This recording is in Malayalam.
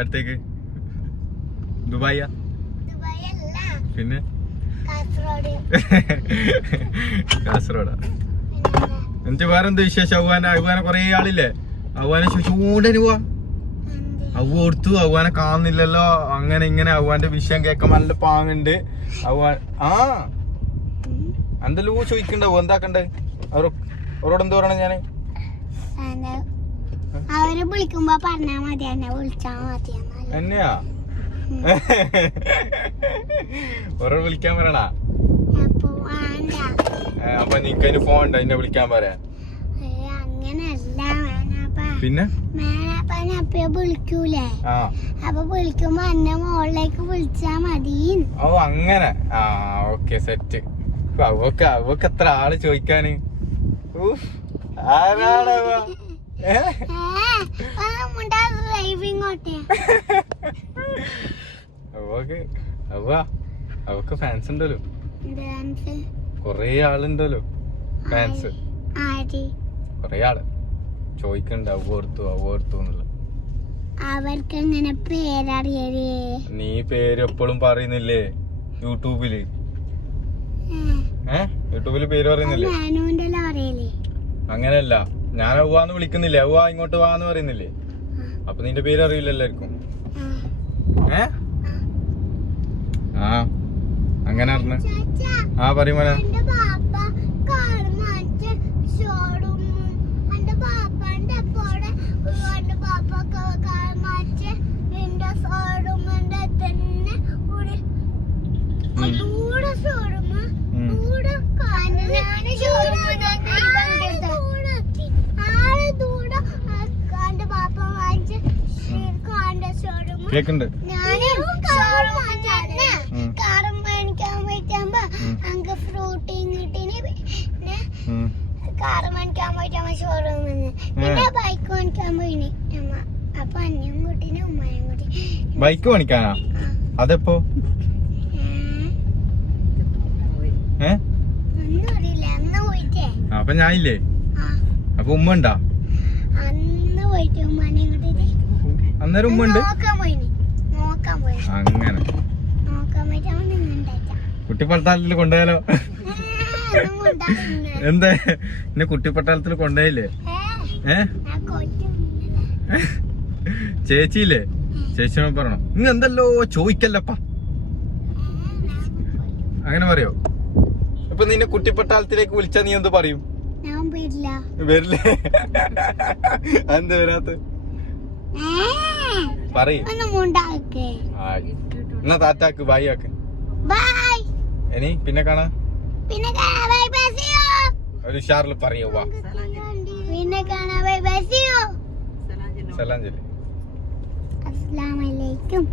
അടുത്തേക്ക്? ദുബായിയാ? പിന്നെ കാസർഗോഡാ? എന്നിട്ട് വേറെന്ത് വിശേഷം? അവ്വാനെ കൊറേ ആളില്ലേ? അവ്വാനെ ചൂടന് പോവാ? അവ കൊടുത്തു, അവ്വാനെ കാണുന്നില്ലല്ലോ, അങ്ങനെ ഇങ്ങനെ. അവ്വാന്റെ വിഷയം കേൾക്കാൻ നല്ല പാങ്ങുണ്ട്. അവ്വാൻ എന്തെല്ലോ ചോദിക്കണ്ടാവും. എന്താക്കണ്ടേ? അവരോട് എന്ത് പറയണം ഞാന്? അവരെ വിളിക്കുമ്പോ പറഞ്ഞാ മതി, എന്നെ വിളിച്ചാ മതി. എന്നെയാ ഓരോട് വിളിക്കാൻ പറയണ? അപ്പൊ നിനക്കതിന് ഫോൺ ഉണ്ടോ എന്നെ വിളിക്കാൻ പറയാൻ? അങ്ങനല്ല, പിന്നെ വിളിക്കൂലേ? അപ്പൊ വിളിക്കുമ്പോ എന്നെ മോളിലേക്ക് വിളിച്ചാ മതി. ഓ അങ്ങനെ. Okay, set. അവക്ക് എത്ര ആള് ചോദിക്കാന്? ആരാണ്? അവക്ക് ഫാൻസ് ഉണ്ടല്ലോ, കൊറേ ആളുണ്ടല്ലോ ഫാൻസ്. കൊറേ ആള് ചോദിക്കണ്ട് അവോർത്തു എന്നുള്ള. അവർക്ക് എങ്ങനെ പേരറിയേ? നീ പേര് എപ്പോഴും പറയുന്നില്ലേ യൂട്യൂബില്? യൂട്യൂബില് പേര് പറയുന്നില്ലേ? അങ്ങനെയല്ല, ഞാൻ അവ്വാന്ന് വിളിക്കുന്നില്ലേ? അവ്വാ ഇങ്ങോട്ട് വാന്ന് പറയുന്നില്ലേ? അപ്പൊ നിന്റെ പേര് അറിയില്ല എല്ലാവർക്കും? അങ്ങനെ അറിഞ്ഞ? പറയും മോനെ. കേക്കുണ്ട്. ബൈക്ക് പണിക്കാനാ? അതെപ്പോ? അപ്പൊ ഞാനില്ലേ? അപ്പൊ ഉമ്മ ഉണ്ടാ? അന്നേരം ഉമ്മ ഉണ്ട്. അങ്ങനെ കുട്ടിപ്പട്ടാളത്തിൽ കൊണ്ടുപോയാലോ? എന്താ എന്നെ കുട്ടിപ്പട്ടാളത്തിൽ കൊണ്ടുപോയില്ലേ? ചേച്ചിയില്ലേ? ചേച്ചിയോട് പറയണോ? ഇങ്ങ എന്തല്ലോ ചോദിക്കല്ലപ്പാ. അങ്ങനെ പറയോ? ഇപ്പൊ നിന്നെ കുട്ടിപ്പട്ടാളത്തിലേക്ക് വിളിച്ചാ നീ എന്ത് പറയും? വരില്ലേ? എന്ത് വരാത്ത? പറയും. എന്നാ താറ്റാക്ക്, ബൈ ആക്ക്. ഇനി പിന്നെ കാണാ. ഒരു ഉഷാറിൽ പറയോ? വാ സലാം ചൊല്ലി. അസ്സലാമു അലൈക്കും.